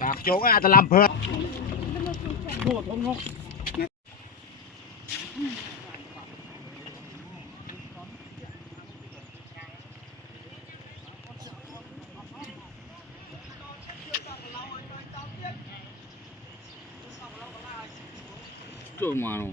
Đạp chỗ à ta làm phượt Trời mà nó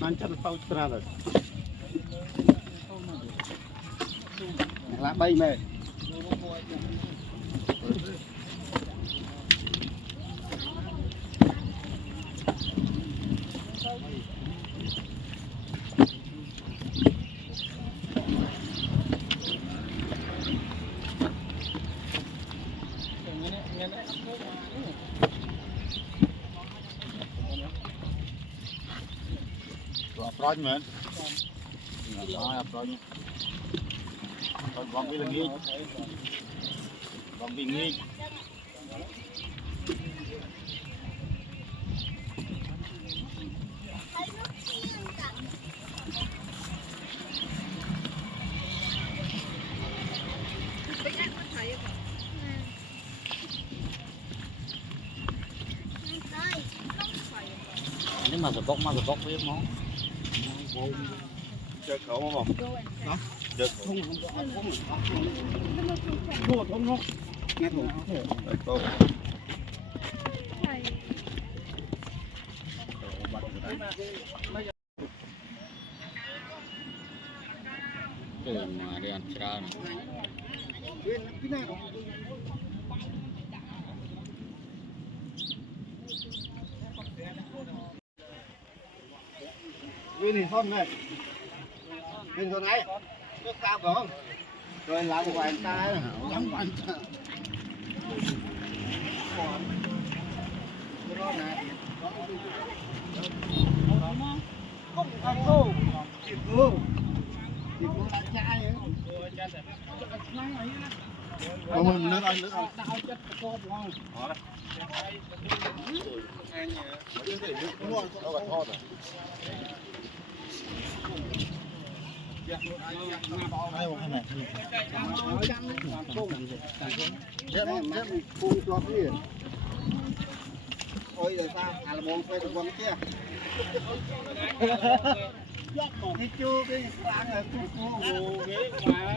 Manchester Australia là bay mẹ Approach man. Approach. Bom bị nghi. Bom bị nghi. nhưng mà giờ bốc với món Chơi khẩu không? Đó. Chơi không không. Nghe thùng. Câu. trời mà đi ăn cháo này. Viên thì không này. Viên rồi này. Nước cao không? Rồi làm một vài tay lắm anh ta. Không ăn đâu. Chị Phương làm chai vậy. Mình nước ăn. Đó đây. Ôi giờ sao? À là một phê được quăng kia. Cái chưa cái ăn là cua ghế mà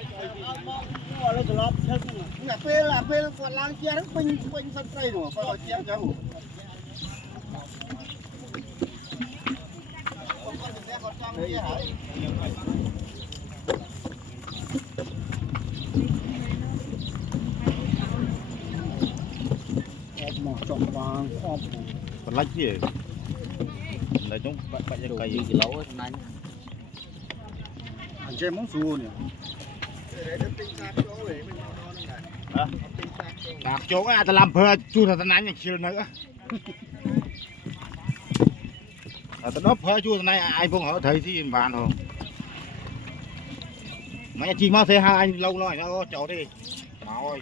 nó cứ lót thân. Là phê còn lang chia rất pin sân cây rồi, phải gọi chia cho. Còn lách gì? Là chúng bạn cho cây gì lấu ở này anh chơi móng xù nè. Đạp chỗ à ta làm phơi chu ta nắn như chiều nữa. Ta đốt phơi chu này ai cũng hỏi thấy gì bàn không? Mấy chị mau thế hai anh lâu rồi nó chỗ đi. Rồi.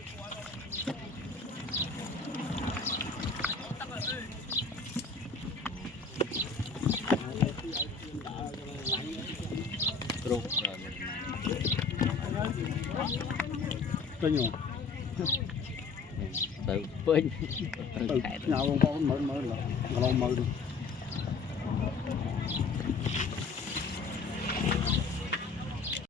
Group Tôi nhủ. Tự bên Nào con mở là lâu mở được.